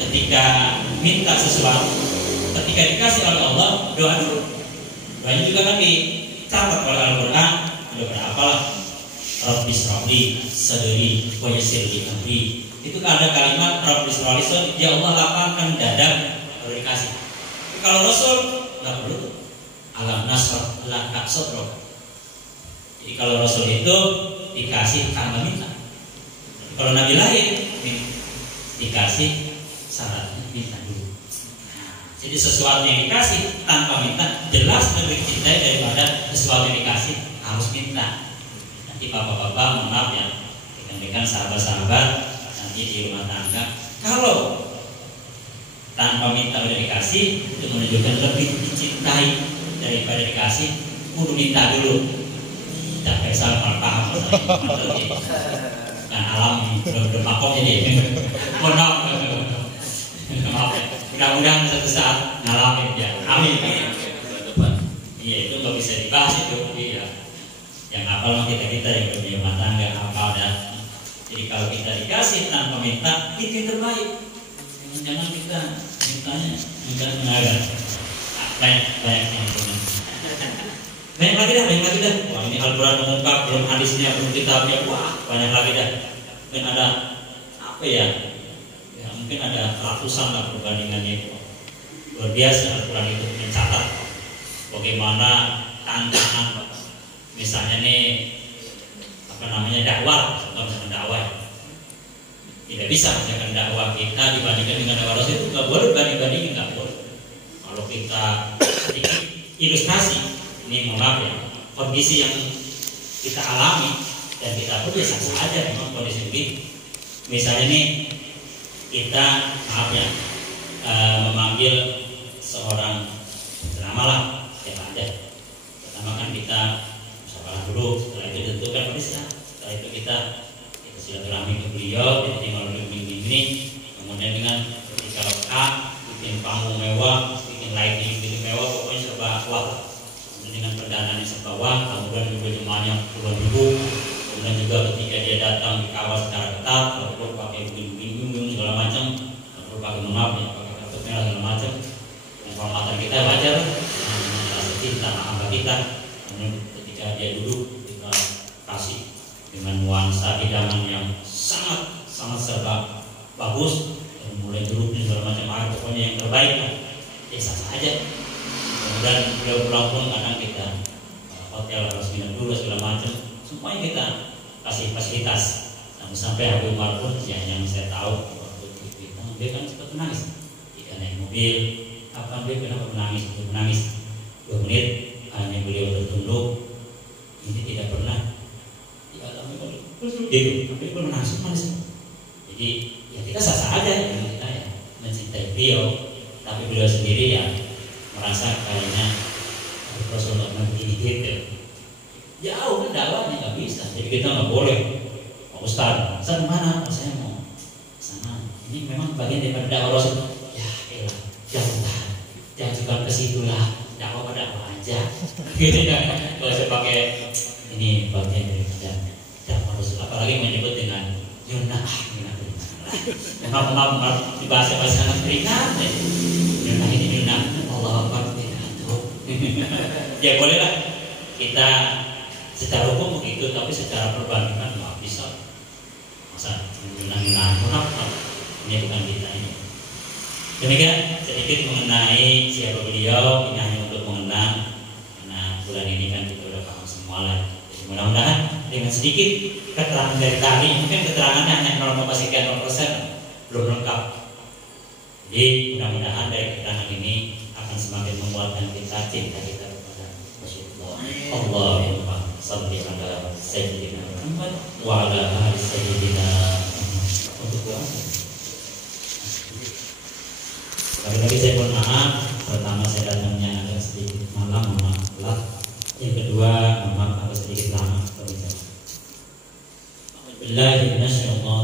ketika minta sesuatu, ketika dikasih oleh Allah, doa dulu. Doanya juga kan dicatat oleh Al-Quran. Ada berapa lah? Rabbi shrahli sadri wa yassir li amri. Itu ada kalimat Rabbi shrahli sadri, ya Allah lapangkan dada, baru dikasih. Kalau Rasul nggak perlu. Alam nasrah laka sadrak. Jadi kalau Rasul itu dikasih tanpa minta. Kalau Nabi lain dikasih syaratnya minta dulu. Jadi sesuatu yang dikasih tanpa minta jelas lebih dicintai daripada sesuatu yang dikasih harus minta. Nanti bapak-bapak mohon maaf ya, rekan-rekan sahabat-sahabat nanti di rumah tangga, kalau tanpa minta udah dikasih, itu menunjukkan lebih dicintai daripada dikasih. Kudu minta dulu. Tidak kayak malah paham nah alami belum makom jadi mohon maaf ya. Mudah-mudahan suatu saat ngalamin ya. Amin. Iya itu nggak bisa dibahas itu. Iya. Yang hafal mah kita yang punya rumah tangga hafal dah. Jadi kalau kita dikasih tanpa minta itu yang terbaik. Jangan kita mintanya enggak mengalir. Banyak yang punya. Banyak lagi dah. Wah ini Al-Quran mengungkap, belum hadisnya, belum kitabnya. Wah banyak lagi dah. Mungkin ada apa ya? Ya mungkin ada ratusan lah perbandingannya itu. Luar biasa Al-Quran itu mencatat bagaimana tantangan. Misalnya nih dakwah, contoh misalnya dakwah. Tidak bisa misalkan dakwah kita dibandingkan dengan dakwah Rasul itu nggak boleh banding-bandingin, nggak boleh. Kalau kita sedikit ilustrasi, ini mohon maaf ya, kondisi yang kita alami dan kita pun biasa saja memang kondisi ini. Misalnya nih kita maaf ya memanggil seorang ceramah lah, siapa aja. Pertama kan kita lengkap, bikin panggung mewah, bikin lighting, bikin mewah, pokoknya serba kuat. Dengan pendanaan yang serba wah, kemudian juga jemaahnya puluhan ribu. Kemudian juga ketika dia datang dikawal secara ketat, perlu pakai bingung segala macam, perlu pakai menap, pakai kartu merah segala macam. Penghormatan kita wajar, rasa cinta mahabbah kita. Kemudian ketika dia duduk, kita kasih dengan nuansa hidangan yang sangat serba bagus, mulai duduknya segala macam hal, pokoknya yang terbaik lah, biasa saja. Kemudian beliau pulang pun kadang kita hotel harus minum dulu segala macam, semuanya kita kasih fasilitas. Sampai Habib Umar pun yang saya tahu waktu itu dia kan cepat menangis. Jika naik mobil, apa dia kenapa menangis? Dia menangis 2 menit, hanya beliau tertunduk. Ini tidak pernah. Ya kami gitu, tapi belum menangis. Jadi ya kita sah-sah aja, kita ya mencintai beliau, tapi beliau sendiri ya merasa kayaknya Rasulullah begini gitu. Jauh kan dakwahnya nggak bisa, jadi kita nggak boleh. Pak Ustaz mana? Oh, saya mau sana. Ini memang bagian daripada dakwah Rasul. Ya elah, jangan juga ke situ lah. Dakwah aja. Gitu ya. Kalau saya pakai ini bagian daripada dakwah Rasul, apalagi menyebut dengan Yunah. Maaf di bahasa sangat ringan. Yunah ini Yunah. Allah Akbar. Ya bolehlah kita secara hukum begitu, tapi secara perbandingan nggak bisa. Masa Yunah ini bukan kita ini. Demikian sedikit mengenai siapa beliau. Ini hanya untuk mengenang, karena bulan ini kan kita udah paham semua lah. Jadi mudah-mudahan dengan sedikit keterangan dari tadi, mungkin keterangannya hanya 0,3%, belum lengkap. Jadi mudah-mudahan dari keterangan ini akan semakin menguatkan kita cinta kita kepada Rasulullah. Allahumma shalli ala sayyidina Muhammad wa ala ali sayyidina Muhammad. Untuk doa. Sekali lagi saya mohon maaf. Pertama saya datangnya agak sedikit malam, mohon maaf. Yang kedua, mohon maaf agak sedikit lama. Bismillahirrahmanirrahim.